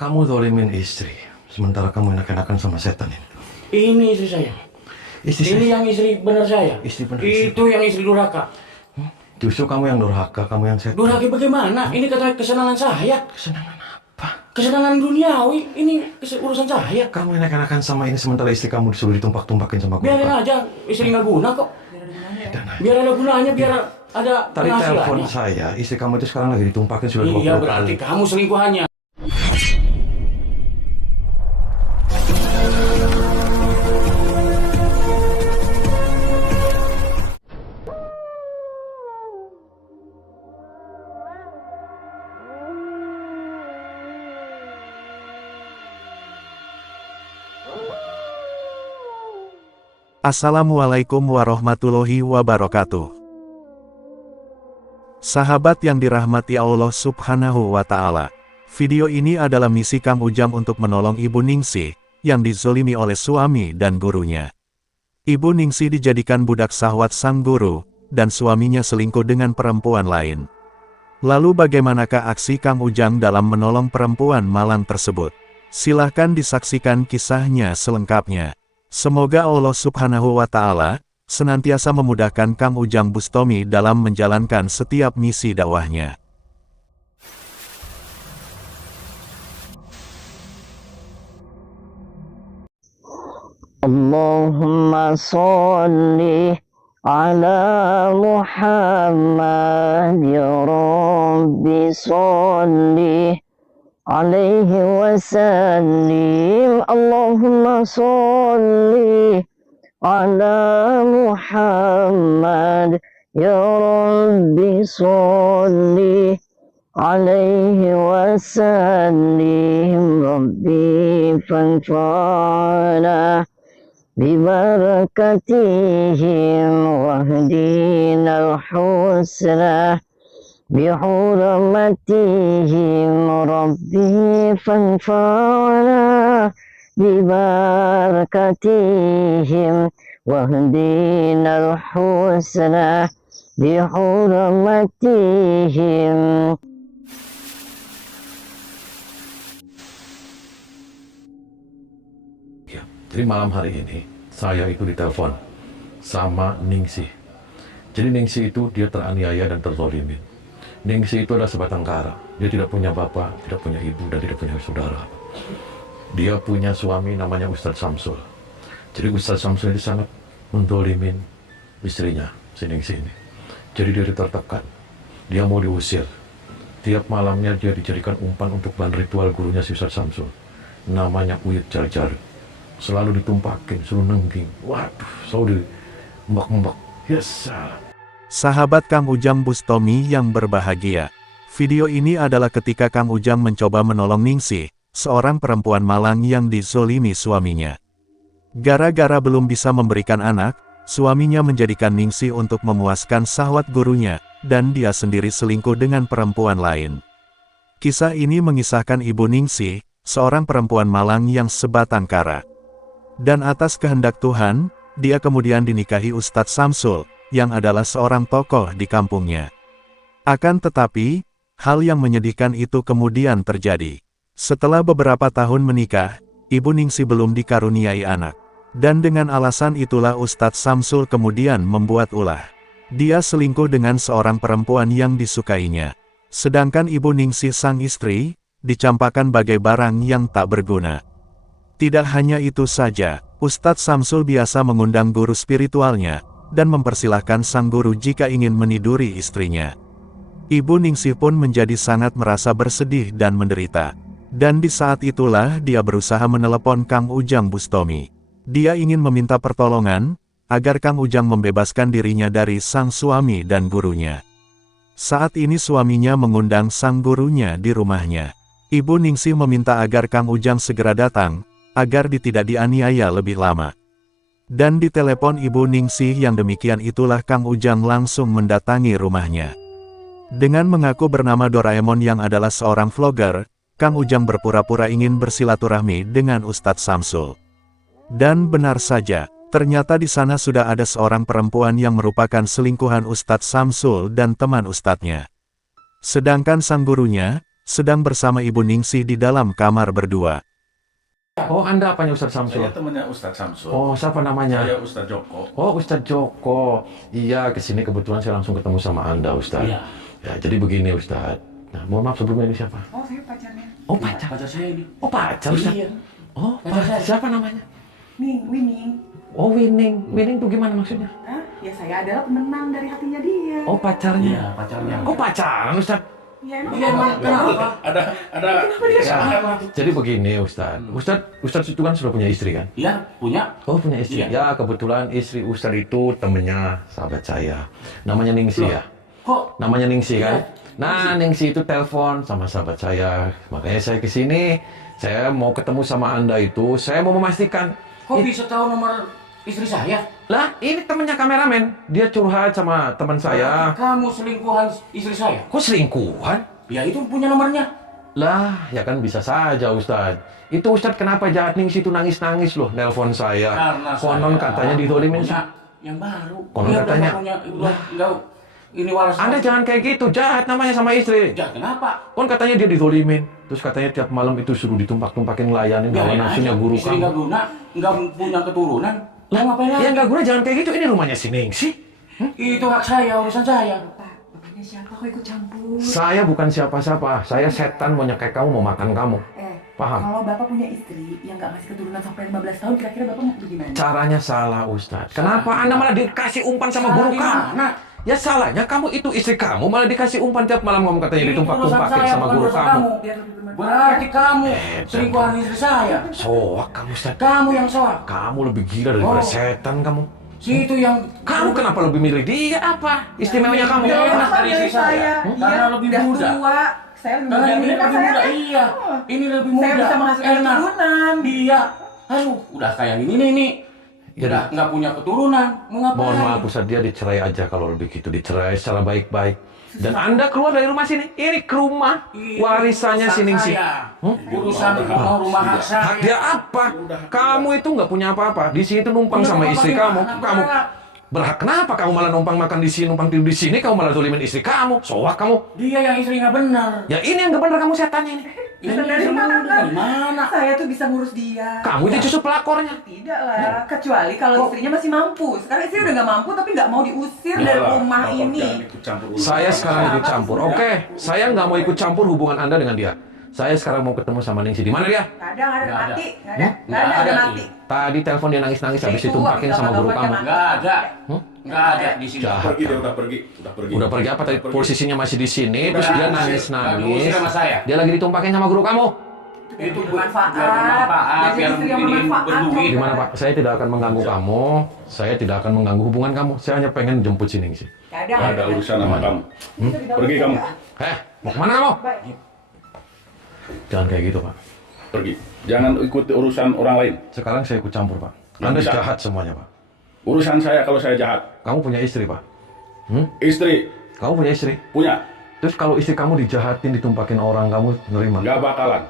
Kamu zolimin istri, sementara kamu enak-enakan sama setan ini. Ini istri saya. Istri Ini saya. yang istri benar saya. Istri benar, istri Itu yang istri durhaka. Justru kamu yang durhaka, kamu yang setan. Durhaka bagaimana? Ini kata kesenangan saya. Kesenangan apa? Kesenangan duniawi. Ini urusan saya. Kamu enak-enakan sama ini sementara istri kamu disuruh ditumpak-tumpakin sama Biarin guru. aja. Istri nggak guna kok. Biar ada gunanya, biar ada Tadi telepon penghasilannya. saya, istri kamu itu sekarang lagi ditumpakin sudah 20 Iya, kali. berarti kamu selingkuhannya. Assalamualaikum warahmatullahi wabarakatuh. Sahabat yang dirahmati Allah Subhanahu wa Ta'ala, video ini adalah misi Kang Ujang untuk menolong Ibu Ningsih yang dizolimi oleh suami dan gurunya. Ibu Ningsih dijadikan budak syahwat sang guru, dan suaminya selingkuh dengan perempuan lain. Lalu bagaimanakah aksi Kang Ujang dalam menolong perempuan malang tersebut? Silahkan disaksikan kisahnya selengkapnya. Semoga Allah Subhanahu wa Ta'ala senantiasa memudahkan Kang Ujang Bustomi dalam menjalankan setiap misi dakwahnya. Allahumma sholli ala Muhammad ya Rabbi sholli alaihi wasallim. Allahumma sholli ala Muhammad ya Rabbi sholli alaihi wasallim. Rabbi fanfa'na bibarakatihim wahdina al-husna بحرمتهم ربي فانفعنا ببركتهم واهدنا الحسنى بحرمتهم. Ya, jadi malam hari ini saya itu ditelepon sama Ningsih. Jadi Ningsih itu dia teraniaya dan terzolimin. Ningsih itu adalah sebatang kara. Dia tidak punya bapak, tidak punya ibu, dan tidak punya saudara. Dia punya suami namanya Ustadz Samsul. Jadi Ustadz Samsul ini sangat mendolimin istrinya, si Ningsih ini. Jadi dia ditertekan. Dia mau diusir. Tiap malamnya dia dijadikan umpan untuk bahan ritual gurunya si Ustadz Samsul. Namanya Uyut Jar-Jar. Selalu ditumpakin, suruh nengging. Waduh, selalu diembak-embak. Yes, Sahabat Kang Ujang Bustomi yang berbahagia, video ini adalah ketika Kang Ujang mencoba menolong Ningsih, seorang perempuan malang yang dizolimi suaminya. Gara-gara belum bisa memberikan anak, suaminya menjadikan Ningsih untuk memuaskan syahwat gurunya, dan dia sendiri selingkuh dengan perempuan lain. Kisah ini mengisahkan Ibu Ningsih, seorang perempuan malang yang sebatang kara. Dan atas kehendak Tuhan, dia kemudian dinikahi Ustadz Samsul, yang adalah seorang tokoh di kampungnya. Akan tetapi, hal yang menyedihkan itu kemudian terjadi. Setelah beberapa tahun menikah, Ibu Ningsih belum dikaruniai anak. Dan dengan alasan itulah Ustadz Samsul kemudian membuat ulah. Dia selingkuh dengan seorang perempuan yang disukainya. Sedangkan Ibu Ningsih sang istri, dicampakkan bagai barang yang tak berguna. Tidak hanya itu saja, Ustadz Samsul biasa mengundang guru spiritualnya, dan mempersilahkan sang guru jika ingin meniduri istrinya. Ibu Ningsih pun menjadi sangat merasa bersedih dan menderita. Dan di saat itulah dia berusaha menelepon Kang Ujang Bustomi. Dia ingin meminta pertolongan, agar Kang Ujang membebaskan dirinya dari sang suami dan gurunya. Saat ini suaminya mengundang sang gurunya di rumahnya. Ibu Ningsih meminta agar Kang Ujang segera datang, agar tidak dianiaya lebih lama. Dan di telepon Ibu Ningsih yang demikian itulah Kang Ujang langsung mendatangi rumahnya. Dengan mengaku bernama Doraemon yang adalah seorang vlogger, Kang Ujang berpura-pura ingin bersilaturahmi dengan Ustadz Samsul. Dan benar saja, ternyata di sana sudah ada seorang perempuan yang merupakan selingkuhan Ustadz Samsul dan teman ustadznya. Sedangkan sang gurunya, sedang bersama Ibu Ningsih di dalam kamar berdua. Oh, Anda apanya Ustadz Saya Samsul? temannya Ustadz Samsul. Oh, siapa namanya? Saya Ustadz Joko. Oh, Ustadz Joko. Iya, kesini kebetulan saya langsung ketemu sama Anda, Ustadz. Iya. Ya, jadi begini, Ustadz. Nah, mohon maaf sebelumnya ini siapa? Oh, saya pacarnya. Oh, pacar. Pacar saya ini. Oh, pacar, Ustadz. Iya. Oh, Pacar pacar. saya. Siapa namanya? Winning. Oh, Winning. Winning tuh gimana maksudnya? Hah? Ya saya adalah pemenang dari hatinya dia. Oh, pacarnya. Iya, pacarnya. Oh, pacaran, Ustadz. Ya emang. Iya, emang kenapa? Ada Ya, jadi begini, Ustadz. Ustadz itu kan sudah punya istri kan? Iya, punya. Oh, punya istri. Iya. Ya, kebetulan istri Ustadz itu temennya sahabat saya. Namanya Ningsih ya. Kok Namanya Ningsih kan? Iya. Nah, Ningsih itu telepon sama sahabat saya. Makanya saya kesini. Saya mau ketemu sama Anda itu. Saya mau memastikan. kok bisa tahu nomor istri saya? Lah, ini temennya kameramen. Dia curhat sama teman saya. Kamu selingkuhan istri saya? Kok selingkuhan? Ya itu punya nomornya. Lah, ya kan bisa saja, Ustadz. Itu Ustadz kenapa jahat Ningsih itu nangis-nangis loh nelpon saya. Karena Konon saya katanya didolimin. punya yang baru. Konon Dia katanya. punya, enggak, ini waras. Anda jangan kayak gitu, jahat namanya sama istri. Ya, kenapa? Kon katanya dia didolimin. Terus katanya tiap malam itu suruh ditumpak-tumpakin ngelayanin hawa Biarin nafsunya aja. guru Istri nggak kamu. guna, nggak punya keturunan. Lah ngapain lagi? Ya nggak guna jangan kayak gitu, ini rumahnya si Ningsih. Itu hak saya, urusan saya. Bapaknya siapa kok ikut campur? Saya bukan siapa-siapa, saya setan mau nyekek kamu, mau makan kamu. Paham? Kalau bapak punya istri yang nggak ngasih keturunan sampai 15 tahun, kira-kira bapak mau bagaimana? Caranya salah, Ustadz. Kenapa Anda malah dikasih umpan sama guru Salah di kamu? mana? Ya salahnya kamu itu istri kamu malah dikasih umpan tiap malam kamu katanya Itu ditumpak-tumpakin urusan saya, sama bukan guru urusan kamu. Biar lebih bermanfaat. Berarti kamu Eh, selingkuhan istri saya. Soak kamu, Ustadz. Kamu yang soal. Kamu lebih gila daripada Oh. setan kamu. Si itu yang Kamu kenapa lebih milih dia apa? Istimewanya kamu? Dia enak Bapak dari milih istri saya. Karena lebih udah muda. tua. Saya lebih Karena muda ini dari lebih saya. muda, iya. Ini lebih muda. Saya bisa menghasilkan enak. keturunan. Dia, aduh, udah kayak gini nih. Udah nggak punya keturunan. Mau ngapain? Mohon maaf Ustaz, dia dicerai aja kalau lebih gitu, dicerai secara baik-baik. Dan Anda keluar dari rumah sini, ini ke rumah Itu warisannya si urusan Ningsih. saya. Urusan rumah hak saya. Hak dia apa? Kamu itu nggak punya apa-apa. Di sini tuh numpang Punya sama apa-apa istri kamu. gimana? Kamu berhak kenapa? Kamu malah numpang makan di sini, numpang tidur di sini. Kamu malah zolimin istri kamu. Soak kamu. Dia yang istri nggak benar. Ya ini yang nggak benar kamu setannya ini. Ini Dari mana? dari mana? Saya tuh bisa ngurus dia. Kamu itu justru pelakornya. Tidak lah, kecuali kalau istrinya masih mampu. Sekarang istri udah nggak mampu tapi nggak mau diusir dari rumah ini. Saya sekarang ikut campur. Oke, saya nggak mau ikut campur hubungan Anda dengan dia. Saya sekarang mau ketemu sama Ningsih. Di mana dia? Kadang ada Nggak ada. mati, nggak ada, Nggak nggak ada ada, mati. Tadi telepon dia nangis-nangis habis Itu, ditumpakin habis sama guru telepon-teleponnya kamu. mati. Nggak ada. Hmm? Nggak ada di sini. Jahat. Pergi dia udah pergi. Udah pergi apa tadi? Posisinya masih di sini, terus dia Nggak nangis-nangis. diusir sama saya. Dia lagi ditumpakin sama guru kamu. Itu bermanfaat. biar bermanfaat, Jadi biar istri yang ini bermanfaat. berduit. Gimana Pak? Saya tidak akan mengganggu kamu. Saya tidak akan mengganggu hubungan kamu. Saya hanya pengen jemput si Ningsih. Kadang Nggak ada urusan sama kamu. Pergi kamu. Mau kemana kamu? Jangan kayak gitu Pak. Pergi. Jangan ikuti urusan orang lain. Sekarang saya ikut campur Pak. Nggak Anda bisa. jahat semuanya Pak. Urusan saya kalau saya jahat. Kamu punya istri Pak. Istri Kamu punya istri. punya. Terus kalau istri kamu dijahatin, ditumpakin orang, kamu nerima? Nggak bakalan.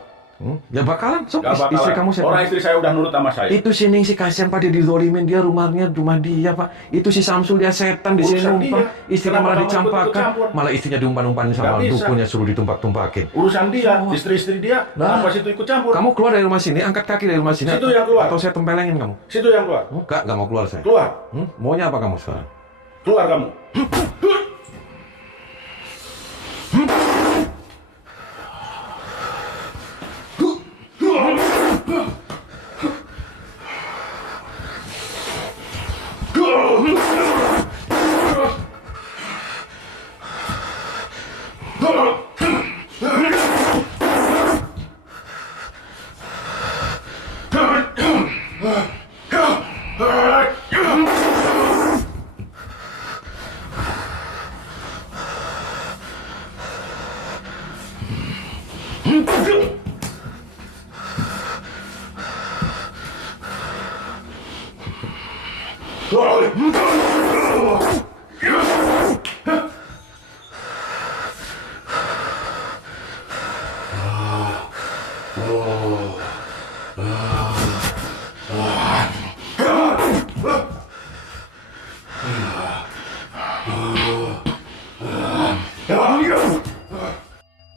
Ya bakalan. So, Nggak bakalan. istri kamu siapa? Orang istri saya udah nurut sama saya. Itu si Ningsih kasihan Pak, dia dizolimin, dia rumah dia Pak. Itu si Samsul dia setan di sini Urusan numpang, dia. istrinya Kenapa malah kamu dicampakkan, ikut-campur? malah istrinya diumpan-umpanin sama Nggak bisa. dukunya suruh ditumpak-tumpakin. Urusan dia, istri-istri dia. Lah. Kenapa situ ikut campur? Kamu keluar dari rumah sini, angkat kaki dari rumah sini. Situ yang keluar. Atau saya tempelengin kamu. Situ yang keluar. Enggak mau keluar saya. Keluar. Maunya apa kamu sekarang? Keluar kamu.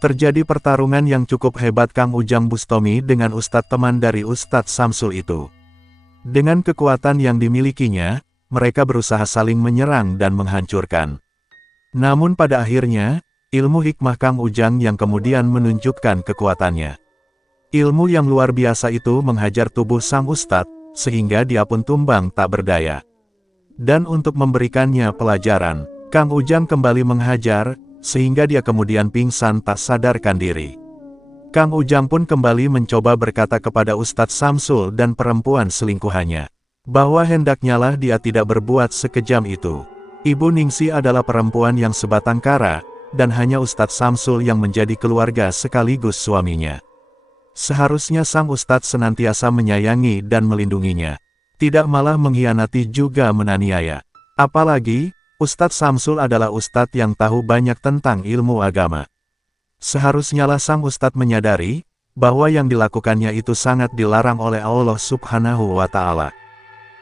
Terjadi pertarungan yang cukup hebat Kang Ujang Bustomi dengan Ustadz teman dari Ustadz Samsul itu. Dengan kekuatan yang dimilikinya, mereka berusaha saling menyerang dan menghancurkan. Namun pada akhirnya, ilmu hikmah Kang Ujang yang kemudian menunjukkan kekuatannya. Ilmu yang luar biasa itu menghajar tubuh sang Ustadz, sehingga dia pun tumbang tak berdaya. Dan untuk memberikannya pelajaran, Kang Ujang kembali menghajar, sehingga dia kemudian pingsan tak sadarkan diri. Kang Ujang pun kembali mencoba berkata kepada Ustadz Samsul dan perempuan selingkuhannya, bahwa hendaknya lah dia tidak berbuat sekejam itu. Ibu Ningsih adalah perempuan yang sebatang kara, dan hanya Ustadz Samsul yang menjadi keluarga sekaligus suaminya. Seharusnya sang Ustadz senantiasa menyayangi dan melindunginya, tidak malah mengkhianati juga menganiaya. Apalagi, Ustadz Samsul adalah Ustadz yang tahu banyak tentang ilmu agama. Seharusnya lah sang Ustadz menyadari, bahwa yang dilakukannya itu sangat dilarang oleh Allah Subhanahu wa Ta'ala.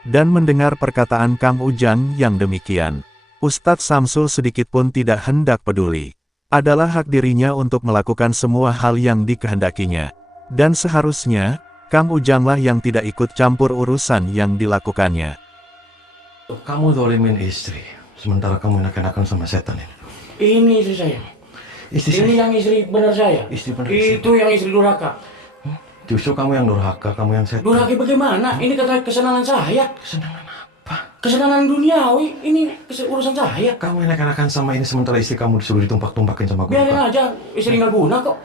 Dan mendengar perkataan Kang Ujang yang demikian, Ustadz Samsul sedikitpun tidak hendak peduli. Adalah hak dirinya untuk melakukan semua hal yang dikehendakinya. Dan seharusnya, Kang Ujanglah yang tidak ikut campur urusan yang dilakukannya. Kamu zolimin istri. Sementara kamu enak-enakan sama setan ini. Ini istri saya. Istri Ini saya. yang istri benar saya. Istri benar. Itu yang istri durhaka. Justru kamu yang durhaka, kamu yang setan. Durhaka bagaimana? Ini kata kesenangan saya. Kesenangan apa? Kesenangan duniawi. Ini urusan saya. Kamu enak-enakan sama ini sementara istri kamu disuruh ditumpak-tumpakin sama guru. Biarin aja. Istri nggak guna kok.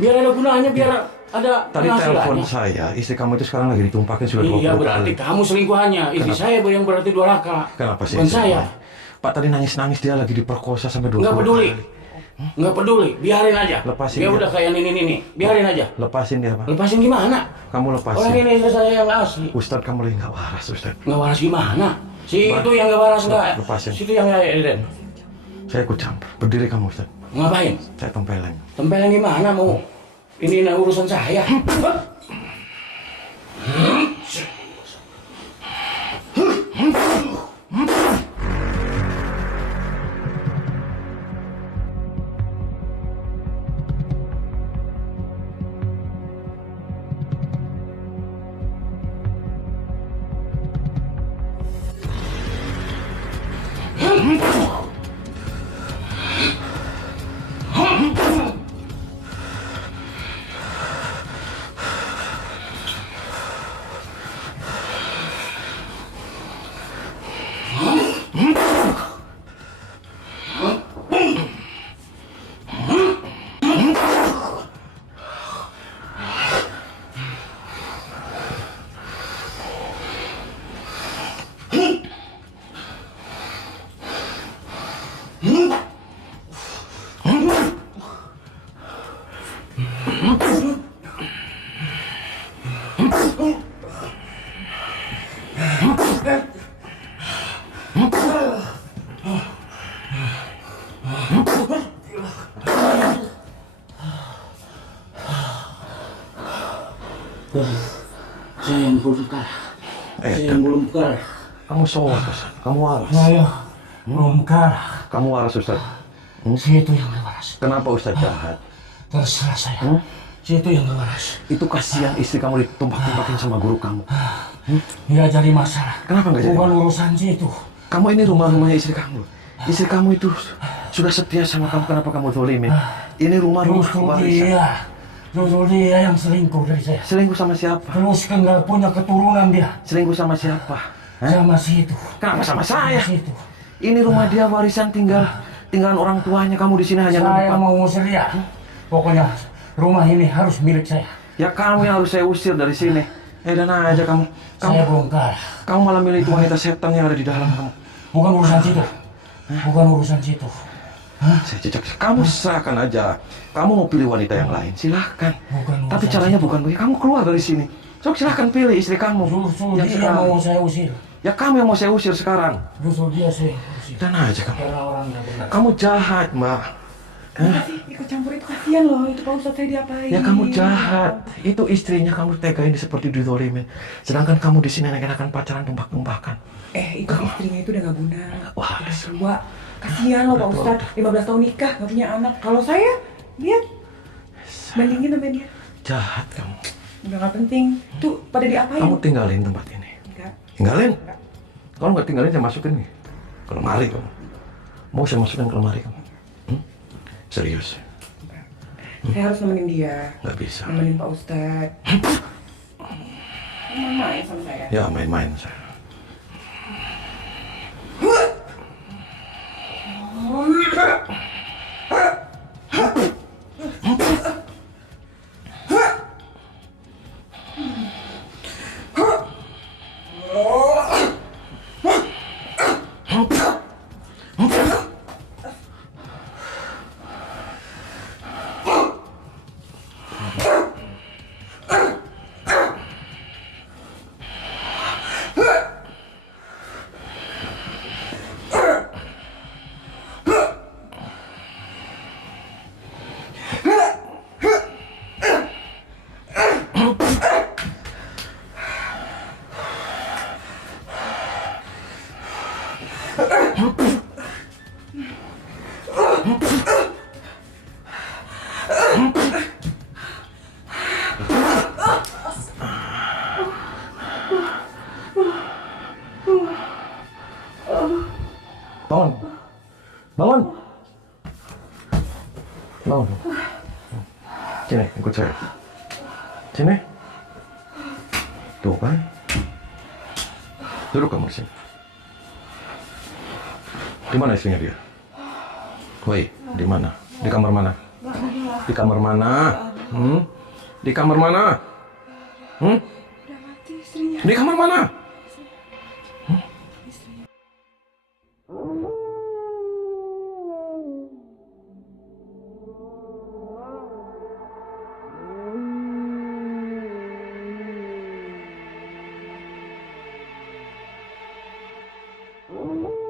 Biar ada gunanya, biar ada Tadi telepon penghasilannya. saya, istri kamu itu sekarang lagi ditumpakin sudah 20 Iya, berarti kali. kamu selingkuhannya. Istri saya yang berarti durhaka. Kenapa sih? Bukan saya. Pak tadi nangis-nangis dia lagi diperkosa sampai 20 Nggak peduli. kali. Nggak peduli. Biarin aja. Lepasin Dia dia. udah kayak ini. Biarin aja. Lepasin dia, Pak. Lepasin gimana? Kamu Orang lepasin. ini istri saya yang asli. Ustadz kamu lagi nggak waras, Ustadz. Nggak waras gimana? Si itu yang nggak waras nggak? Lepasin. Si itu yang nggak Eden. Saya ikut campur. Berdiri kamu, Ustadz. Ngapain? Saya tempeleng. Tempeleng gimana mau? Ini urusan saya. Saya yang belum kalah. Saya yang belum kalah. Kamu sholat, Ustadz. Kamu waras. Saya belum kalah. Kamu waras, Ustadz. Si itu yang gak waras. Kenapa Ustadz jahat? Terserah saya. Si itu yang gak waras. Itu kasihan istri kamu ditumpak-tumpakin sama guru kamu. Nggak jadi masalah. Kenapa nggak jadi? Bukan urusan si itu. Kamu ini rumahnya istri kamu. Istri kamu itu sudah setia sama kamu. Kenapa kamu zolimin? Ini rumah Justru warisan. dia yang selingkuh dari saya. Selingkuh sama siapa? Terus kan nggak punya keturunan dia. Selingkuh sama siapa? Sama si itu. Kenapa sama saya? Si itu. Ini rumah dia warisan tinggalan orang tuanya. Kamu di sini hanya Saya numpang. mau ngusir dia. Pokoknya rumah ini harus milik saya. Ya kamu yang harus saya usir dari sini. Dan aja kamu. Saya bongkar. Kamu malah milih itu wanita setan yang ada di dalam kamu. Bukan urusan situ. Bukan urusan situ. Saya cecak. Kamu serahkan aja. Kamu mau pilih wanita yang lain, silahkan. Bukan Tapi urusan caranya situ. bukan begini. Kamu keluar dari sini. So silahkan pilih istri kamu. Justru Yang dia sekarang. mau saya usir. Ya kamu yang mau saya usir sekarang. Justru dia saya usir. Dan aja kamu. Karena orang nggak benar. Kamu jahat, Mbak. Makasih, ikut campur itu kasihan loh, itu Pak Ustadz saya diapain. Ya kamu jahat. Itu istrinya kamu tegain seperti dizolimin. Sedangkan kamu di sini enak-enakan pacaran tumpak-tumpakan. Itu istrinya itu udah gak guna. Wah. Udah tua. Kasihan loh Pak Ustadz, 15 tahun nikah, gak punya anak. Kalau saya Lihat. Bandingin sama dia. Jahat kamu. Udah nggak penting. Tuh, pada diapain? Kamu tinggalin tempat ini. Enggak. Tinggalin? Enggak. Kalau nggak tinggalin, saya masukin nih ke lemari kamu. Mau saya masukin ke lemari kamu? Serius? Saya harus nemenin dia. Nggak bisa. Nemenin Pak Ustadz. Main sama saya. Ya, main-main saya. Bangun. Bangun. Bangun. Sini, ikut saya. Sini. Tuh kan. Duduk kamu di sini. Di mana istrinya dia? Woi, di mana? Di kamar mana? Di kamar mana? Di kamar mana? Di kamar mana? Hmm.